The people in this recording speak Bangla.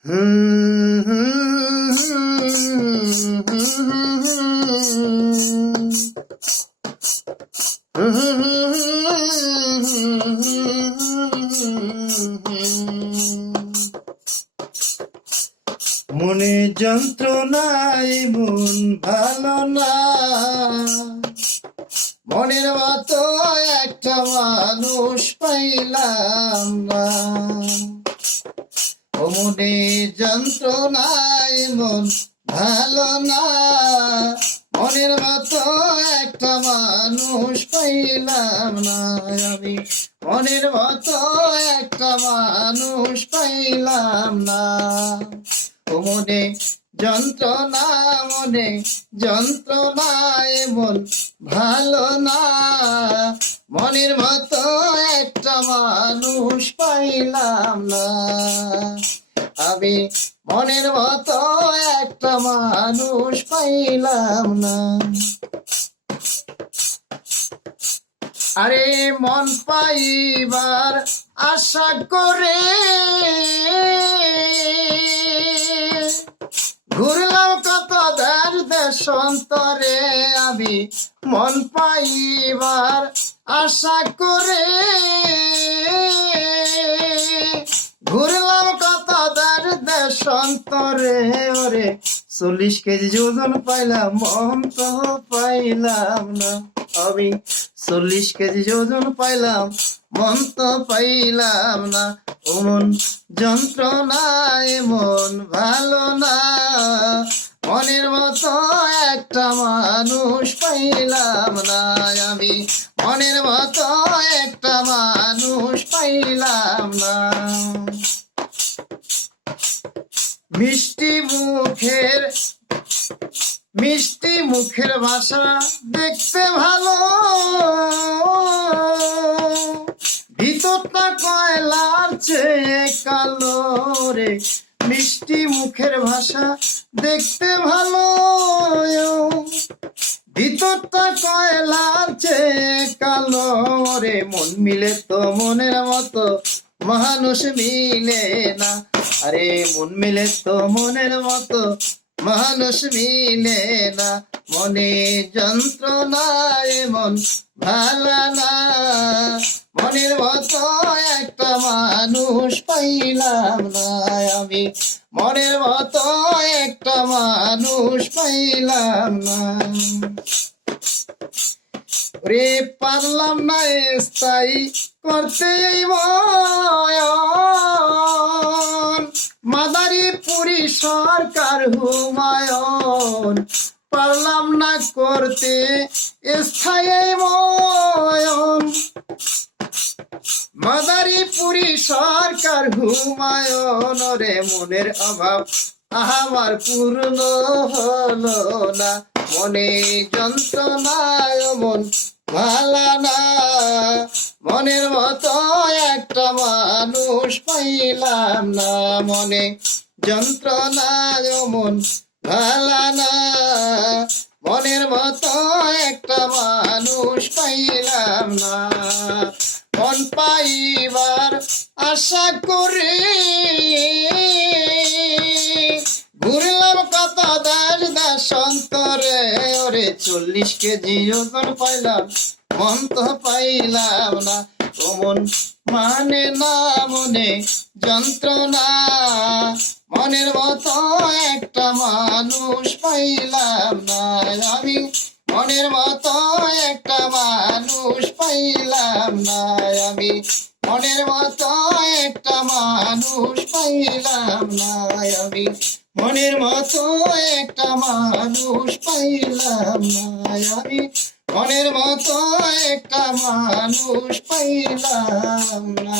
মনে যন্ত্রণায় মন ভালো না, মনের মতো একটা মানুষ পাইলাম না। ও মনে যন্ত্রণায় মন ভালো না, মনের মতো একটা মানুষ পাইলাম না। আমি মনের মতো একটা মানুষ পাইলাম না। ও মনে যন্ত্রণা, মনে যন্ত্রণায় মন ভালো না, মনের মতো একটা মানুষ পাইলাম না। আমি মনের মতো একটা মানুষ পাইলাম না। আরে মন পাইবার আশা করে ঘুরলাম কত দেশান্তরে। আমি মন পাইবার আশা করে ঘুরলাম কত দেশান্তরে। ওরে 40 কেজি ওজন পাইলাম, মন তো পাইলাম না। আমি 40 কেজি ওজন পাইলাম, মন তো পাইলাম না। ও মন যন্ত্রণায় মন ভালো না, মনের মতো একটা মানুষ পাইলাম না। আমি মনের মতো একটা মানুষ পাইলাম না। মিষ্টি মুখের ভাষা দেখতে ভালো, ভিতরটা কয়লার চেয়ে কালো রে। মিষ্টি মুখের ভাষা দেখতে ভালো, ভিতরটা কয়লার চেয়ে কালো রে। মন মিলে তো মনের মতো মানুষ মিলে না। আরে মন মিলে তো মনের মতো মানুষ মিলে না। মনে যন্ত্রণায় মন ভালো না, মনের মতো একটা মানুষ পাইলাম না। আমি মনের মতো একটা মানুষ পাইলাম না। রে পারলাম না স্থায়ী করতে মাদারীপুরি সরকার হুমায়ুন। পারলাম না করতে স্থায়ী ময়ন, মাদারীপুরি সরকার হুমায়ুন। রে মনের অভাব আমার পূর্ণ হলো না, মনে যন্ত্রণায় মন ভালো না, মনের মতো একটা মানুষ পাইলাম না। মনে যন্ত্রণায় মন ভালো না, মনের মতো একটা মানুষ পাইলাম না। মন পাইবার আশা করে ঘুরলাম কত দেশান্তরে। ওরে 40 কেজি ওজন পাইলাম, মন তো পাইলাম না। ও মন মানে না মনে যন্ত্রণা, মনের মতো একটা মানুষ পাইলাম না। আমি মনের মতো একটা মানুষ পাইলাম না। আমি মনের মতো একটা মানুষ পাইলাম না। আমি মনের মতো একটা মানুষ পাইলাম না। আমি মনের মতো একটা মানুষ পাইলাম না।